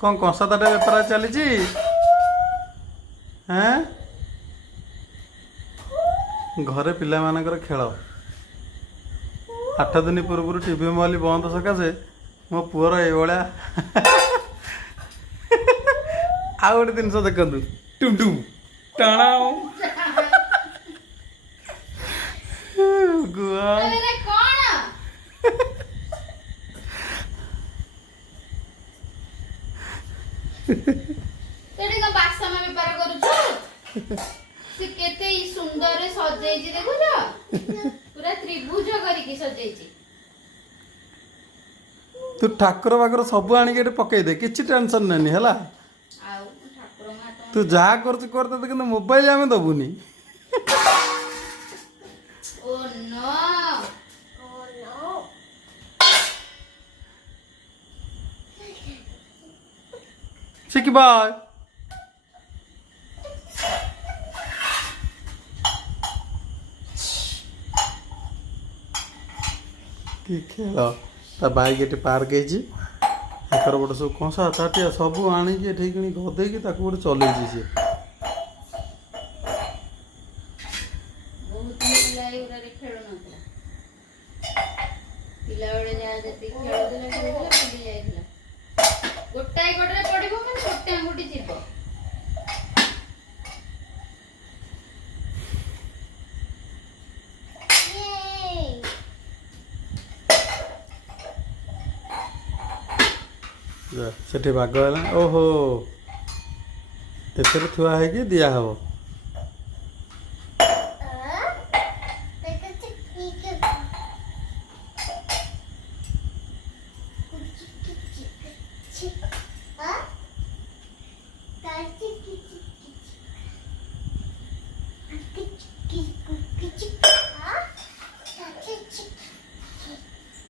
कौन कंसादाटा बेपार चली हैं घरे पिला मानकर खेल 8 दिन पूर्व टीवी मोबाइल बंद सकाशे मो पुअर ये आ गोटे जिनस देखु टुम टुम टाणा गुआ तेरे का बाक्सा में बेपार करू से केते ई सुंदर सजेइची देखुछ पूरा त्रिभुज करिकी सजेइची तू ठाकुर बाकर सब आनिक पकई दे किसी टेंशन नहीं है तू जहाँ करते कि मोबाइल आम दबुनी ओ नो शिखबा कि खेल ता बाइक ये पार्क एकर गोटे सब कंसा ताटिया सब आणिकी एठी किणी गदेकी ताकू गोटे चलेइछि से बहुत पिला एउरारे खेळो नथला पिला बेले जा जति खेळो देला खेळो पडी जायला गोटाई गोटरे पडिबो मन गोटे अंगुठी जिवो सेठी बाग है ओहो एथर थुआ है कि दिया हबो